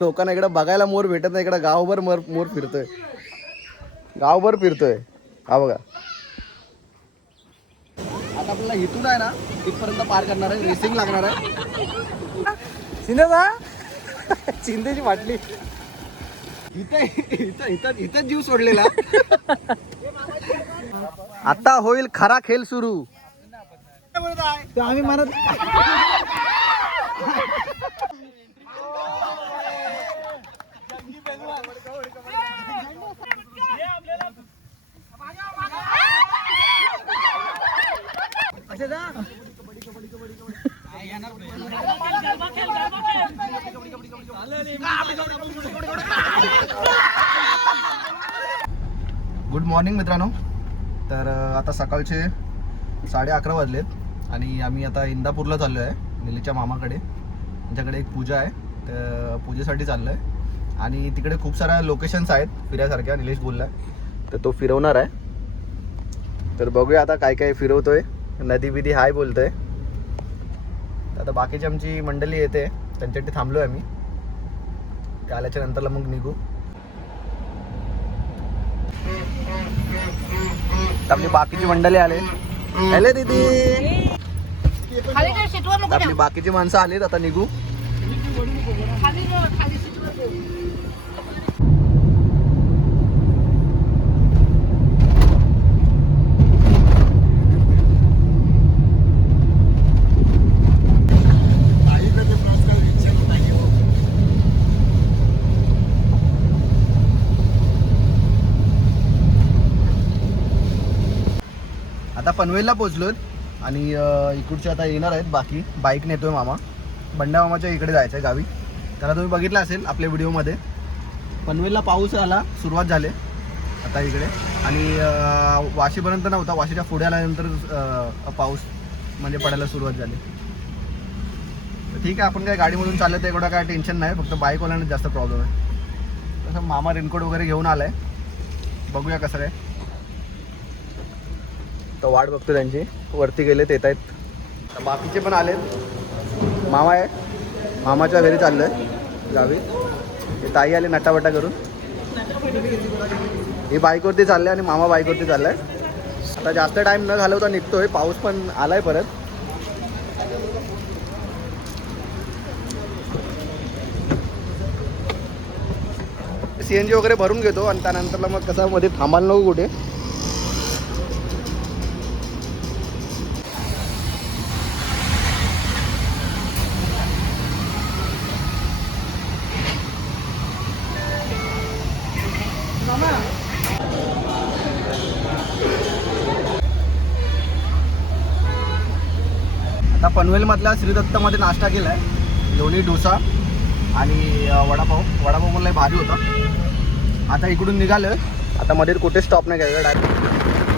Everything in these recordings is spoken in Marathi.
लोकांना इकडे बघायला मोर भेटत नाही इकडे गावभर मोर मोर फिरतोय. गावभर फिरतोय. हा बघा. आता आपल्याला इथून आहे ना तिथपर्यंत पार करणार आहे रेसिंग लागणार आहे. शिंदेचा शिंदेची वाटली इथे इथं इथं इथं जीव सोडलेला. आता होईल खरा खेळ सुरू. आम्ही म्हणत गुड मॉर्निंग मित्रांनो. तर आता सकाळचे साडे अकरा वाजलेत आणि आम्ही आता इंदापूरला चाललो आहे निलीच्या मामाकडे. त्यांच्याकडे एक पूजा आहे तर पूजेसाठी चाललो आहे आणि तिकडे खूप साऱ्या लोकेशन्स आहेत फिरायसारख्या निलेश बोलला आहे तर तो फिरवणार आहे. तर बघूया आता काय काय फिरवतोय. नदी बिदी हाय बोलतोय. आता बाकीची आमची मंडळी येते त्यांच्यासाठी थांबलो आहे आम्ही. ते आल्याच्या नंतरला मग निघू. आपली बाकीची मंडळी आले. हॅलो दीदी. आपली बाकीची माणसं आलीत आता निघू. पनवेलला पोचलो आणि इकडचे आता येणार आहेत बाकी. बाईक नेतोय मामा. बंडा मामाच्या इकडे जायचं आहे गावी. त्याला तुम्ही बघितलं असेल आपल्या व्हिडिओमध्ये. पनवेलला पाऊस आला सुरुवात झाली. आता इकडे. आणि वाशीपर्यंत नव्हता. वाशीच्या पुढे आल्यानंतर पाऊस म्हणजे पडायला सुरुवात झाली. तर ठीक आहे आपण काय गाडीमधून चाललं तर एवढं काय टेन्शन नाही. फक्त बाईकवाल्यांना जास्त प्रॉब्लेम आहे. तसं मामा रेनकोट वगैरे घेऊन आलाय. बघूया कसं आहे तर वाट बघतो त्यांची. वरती गेले येत आहेत बाकीचे पण आलेत. मामा आहे. मामाच्या घरी चाललो आहे गावी ताई आले नटावटा करून. ही बाईकवरती चालले आणि मामा बाईकवरती चाललाय. आता जास्त टाईम न घालवता निघतोय. पाऊस पण आलाय परत. सी एन जी वगैरे भरून घेतो आणि त्यानंतरला मग कसं मध्ये थांबायला नको कुठे. आता पनवेलमधल्या श्रीदत्तमध्ये नाश्ता केला आहे लोणी डोसा आणि वडापाव. वडापाव मला भारी होता. आता इकडून निघालं आता मध्ये कुठे स्टॉप नाही घ्यायचा डायरेक्ट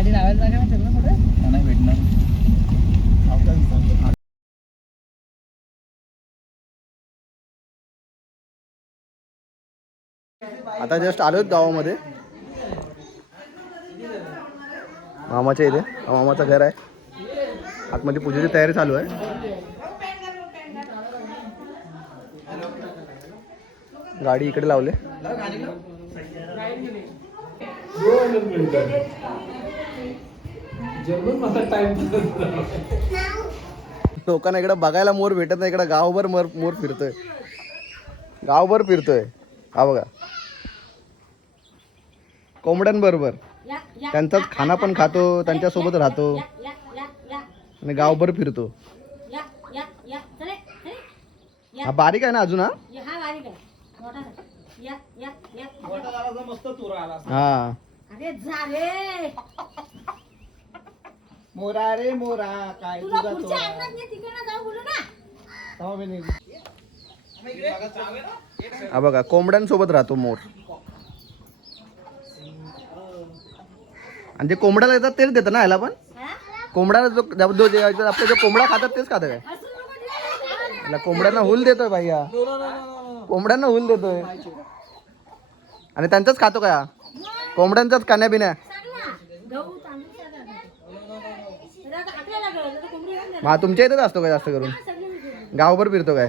गाडी लावायला जागा ना पुढे? नाही भेटणार. आता जस्ट आलोच गावामध्ये. मामाच्या इथे. मामाचं घर आहे. आतमध्ये पूजेची तयारी चालू आहे. गाडी इकडे लावले. लोकांना इकडे बघायला मोर भेटत नाही इकडे गावभर मोर मोर फिरतोय. गावभर फिरतोय. हा बघा. कोंबड्यांबरोबर. त्यांचाच खाना पण खातो त्यांच्यासोबत राहतो. आणि गावभर फिरतो. या या या चले चले हा? बारीक आहे. ना अजून हा या हा. अरे जा रे मोरा रे मोरा काय तुला तुझा पुढच्या. अंगणात तिकडे जाऊ बोलू ना. हा बघा कोंबड्यांसोबत राहतो मोर आणि जे कोंबड्याला येतात तेच देतात ना याला पण हा? कोंबड्याला जो जो- जे आपले जो कोंबडा खातात तेच खातं काय नको. याला कोंबड्यांना हुल देतोय भैया नो. कोंबड्यांना हुल देतोय आणि त्यांचाच खातो काय हा? कोंबड्यांचाच कान्या बिन्या हा तुमच्या इथेच असतो काय जास्त करून. गावभर फिरतो काय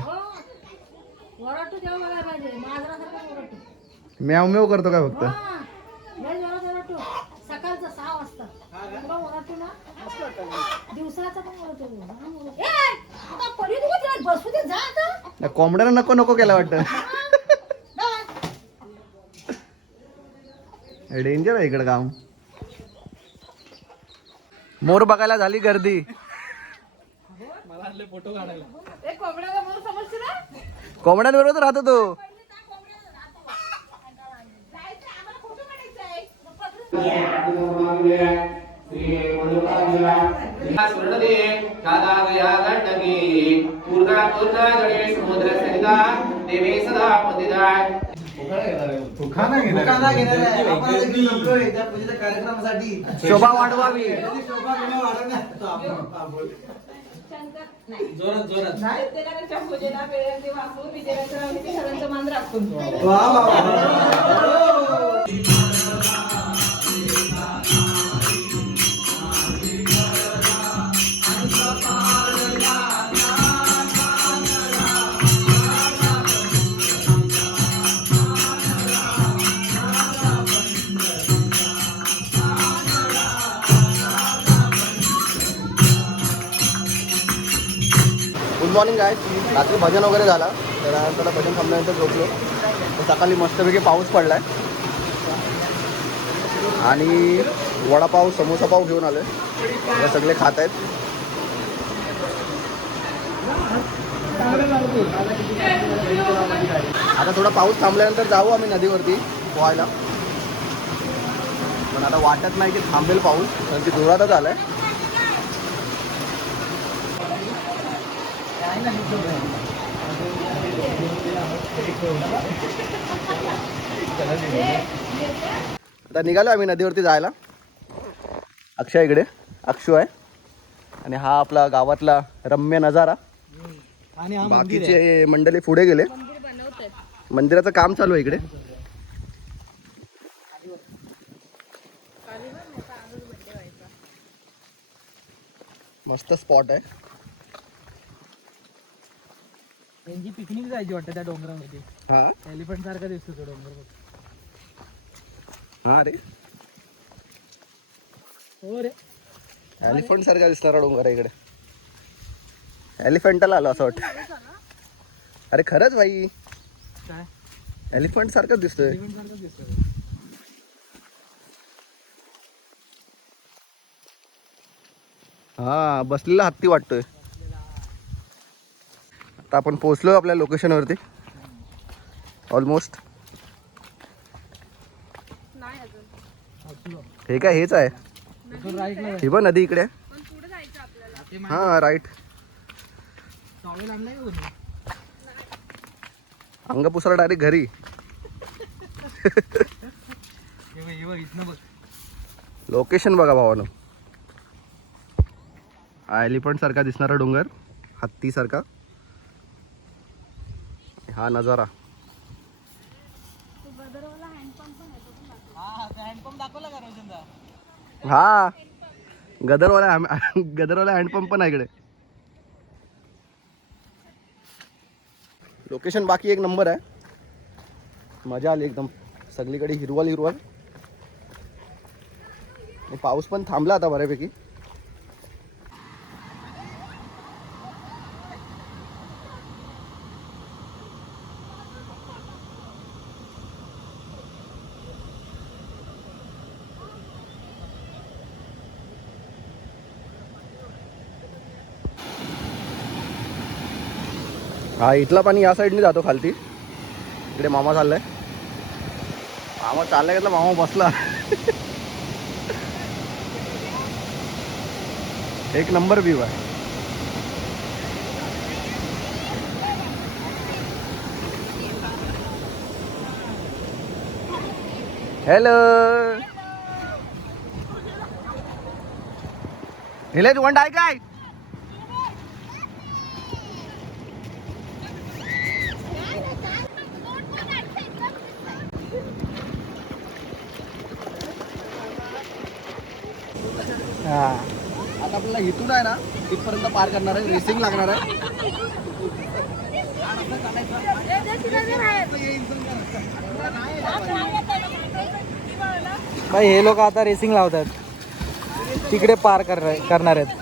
म्याव म्याव करतो काय फक्त हा. लय जोरात ओरडतो. सकाळचं सहा वाजता एवढा ओरडतो ना दिवसाचा पण ओरडतो जाम ओरडतो. ए, आता परी तू तिला बसू दे जा आता नाही, कोंबड्यांना नको नको केलं वाटतं जा. डेंजर आहे इकडे काम. मोर बघायला झाली गर्दी. फोटो काढायला ए, कोंबड्याला मोर समजते ना? कोंबड्यांबरोबर राहतो तो. आम्हाला फोटो काढायचा आहे. घेणार आहे. आपण आता इथे जमलोय त्या पूजेच्या कार्यक्रमासाठी. शोभा वाढवावी. त्याची शोभा बिना वाढवण्यात आपण. जोरात जोरात. पूजेला वेळेवरती वाकून सगळ्यांचं मान राखून वा वा वा. गुड मॉर्निंग आहे रात्री भजन वगैरे झाला. त्यानंतर भजन थांबल्यानंतर झोपलो. तर सकाळी मस्तपैकी पाऊस पडला आहे आणि वडापाव समोसा पाव घेऊन आलो हे सगळे खात आहेत. आता थोडा पाऊस थांबल्यानंतर जाऊ आम्ही नदीवरती पोहायला. पण आता वाटत नाही की थांबेल पाऊस कारण की जोरातच आलाय. आता निघालो आम्ही नदीवरती जायला. अक्षय इकडे अक्षू आहे. आणि हा आपला गावातला रम्य नजारा. आणि. बाकीचे मंडळी पुढे गेले. मंदिराचं काम चालू आहे इकडे. मस्त स्पॉट आहे. त्यांची पिकनिक जायची वाटतं त्या डोंगरामध्ये. हा? एलिफंट सारखा दिसतो तो डोंगर बघ. हा रे. हो रे. एलिफंट सारखा दिसणारा डोंगर आहे इकडे. एलिफंटाला आलो असं वाटतं. अरे खरंच भाई काय? एलिफंट सारखंच दिसतोय. एलिफंट सारखा दिसतो हा बसलेला हत्ती वाटतोय. आता आपण पोहोचलो आपल्या लोकेशनवरती ऑलमोस्ट हे काय हेच आहे? ही बघ नदी इकडे. हा राईट अंग पुसायला डायरेक्ट घरी. लोकेशन बघा भावानं. एलिफंट सारखा दिसणारा डोंगर. हत्ती सारखा. हा नजारा. हा. गदरवाला गदरवाला हँडपंप पण आहे इकडे. लोकेशन बाकी एक नंबर आहे. मजा आली एकदम. सगळीकडे हिरवल हिरवल पाऊस पण थांबला आता बऱ्यापैकी. हा इथला पाणी या साईडने जातो खालती इकडे मामा चाललाय मामा चाललाय घेतला मामा बसला एक नंबर व्ह्यू आहे हॅलो निलेश वन आहे काय हा आता आपल्याला इथून आहे ना तिथपर्यंत पार करणार आहे रेसिंग लागणार आहे. भाई हे लोक आता रेसिंग लावतात. तिकडे पार कर करणार आहेत.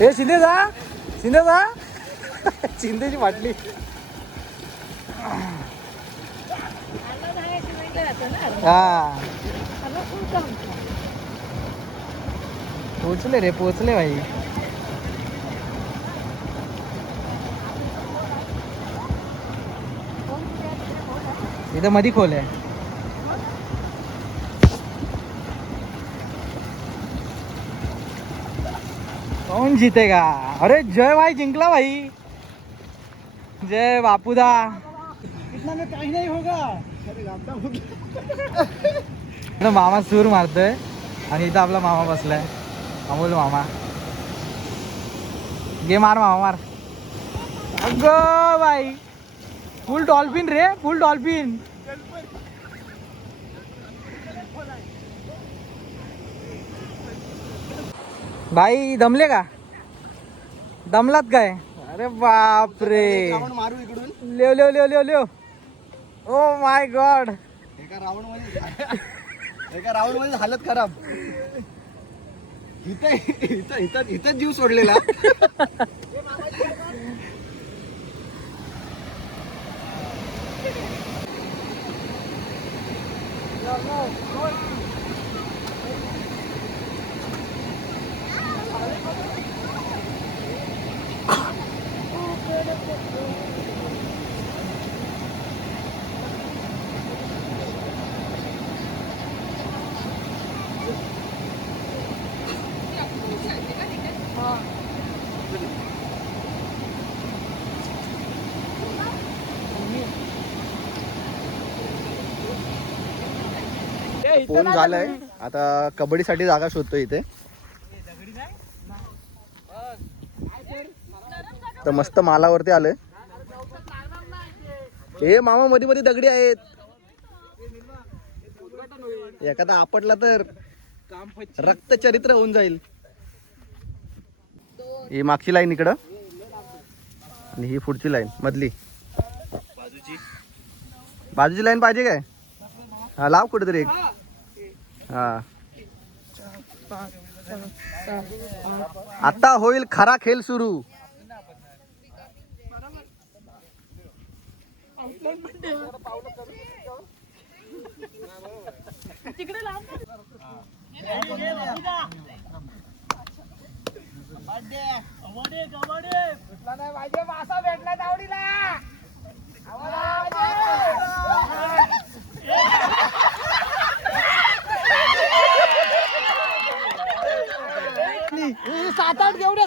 हे शिंदे जा. शिंदे जा. शिंदेची वाटली हा. पोचले रे पोचले भाई. इथं मधी खोल आहे. कौन जीतेगा? अरे जय भाई जिंकला भाई। जय बापूदा। इतना में काही नाही होगा। इकडं मामा सूर मारतोय. आणि इथं आपला मामा बसलाय. अमोल मामा. घे मार मामा मार. अग बाई. फुल डॉल्फिन रे फुल डॉल्फिन. भाई दमले का? दमलात काय? अरे बाप रे आपण मारू इकडून. लेव लेव लेव लेव लेव. ओ माय गॉड एका राऊंडमध्ये एका राऊंडमध्ये हालत खराब. इथं इथं इथं इथं जीव सोडलेला. फोन झालाय. आता कबड्डीसाठी जागा शोधतो इथे. तर मस्त मालावरती आलोय. हे मामा मध्ये मध्ये दगडी आहेत. एखादा आपटला तर रक्त चरित्र होऊन जाईल. ही मागची लाईन इकडं. आणि ही पुढची लाईन मधली. बाजूची. बाजूची लाईन पाहिजे काय? हा लाव कुठेतरी एक. हा. आता होईल खरा खेळ सुरू. सात आठ एवढे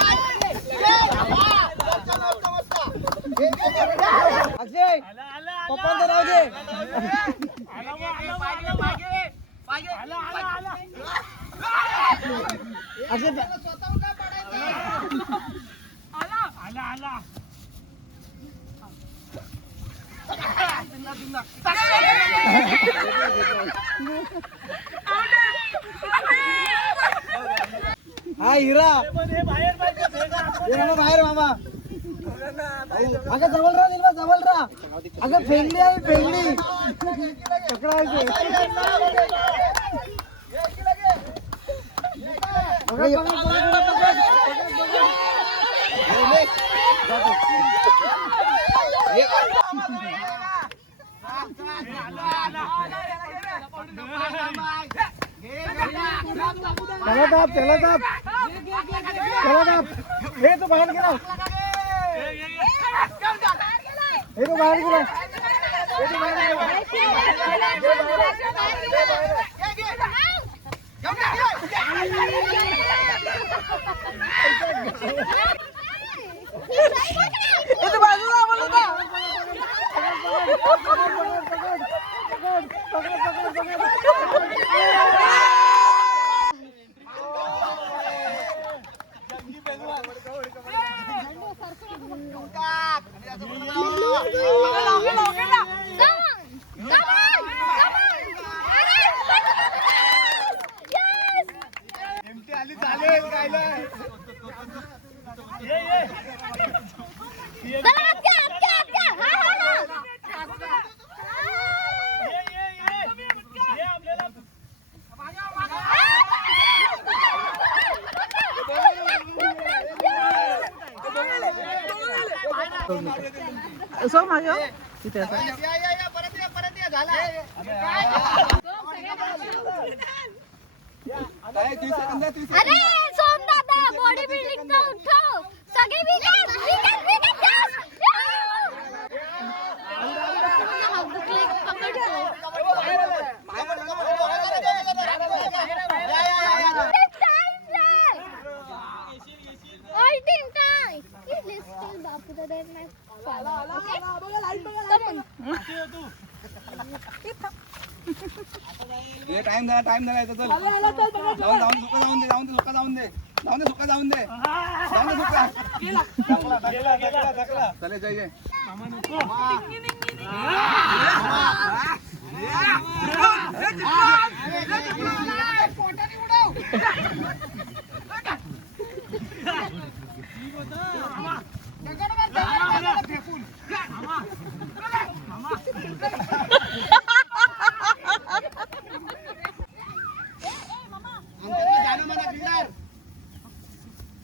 अक्षय पप्पांचं नाव दे. अक्षय हा हिरा बाहेर मामा. अगं जवळ राहा दिलबा जवळ राहा। अगं फेंगडी आहे फेंगडी. त्याला दाब त्याला दाब। त्याला दाब। हे तो बाहेर गेला हे तो बाहेर गेला हे तो बाहेर गेला अरे सोमनाथ बॉडी बिल्डिंग उठव. सगळे हे टाइम झाला टाइम झाला याचा चल. जाऊन जाऊन सुका जाऊन दे जाऊन दे सुका जाऊन दे. जाऊन दे सुका जाऊन दे. सुका चले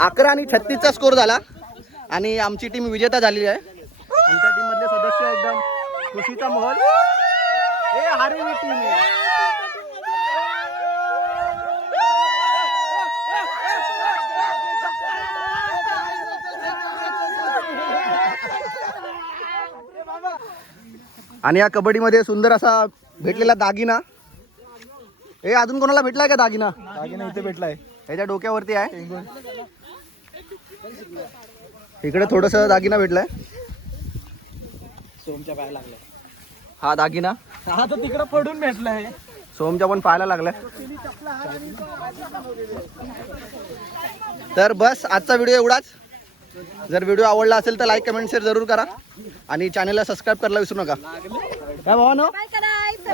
अकरा आणि छत्तीसचा स्कोर झाला. आणि आमची टीम विजेता झालेली आहे आमच्या टीम मधले सदस्य एकदम खुशीचा माहोल. हे हारलेली टीम आहे आणि या कबड्डीमध्ये सुंदर असा भेटलेला दागिना. हे अजून कोणाला भेटलाय का दागिना? दागिना इथे भेटलाय. याच्या डोक्यावरती आहे? इकडे थोडस दागिना भेटलाय. सोमच्या पाय लागलाय. हा दागिना. हा तर तिकडं पडून भेटलाय. सोमच्या पण पाहायला लागलाय. तर बस आजचा व्हिडिओ एवढाच. जर व्हिडिओ आवडला असेल तर लाईक कमेंट शेअर जरूर करा. आणि चॅनलला सबस्क्राईब करायला विसरू नका. काय भावा करायचं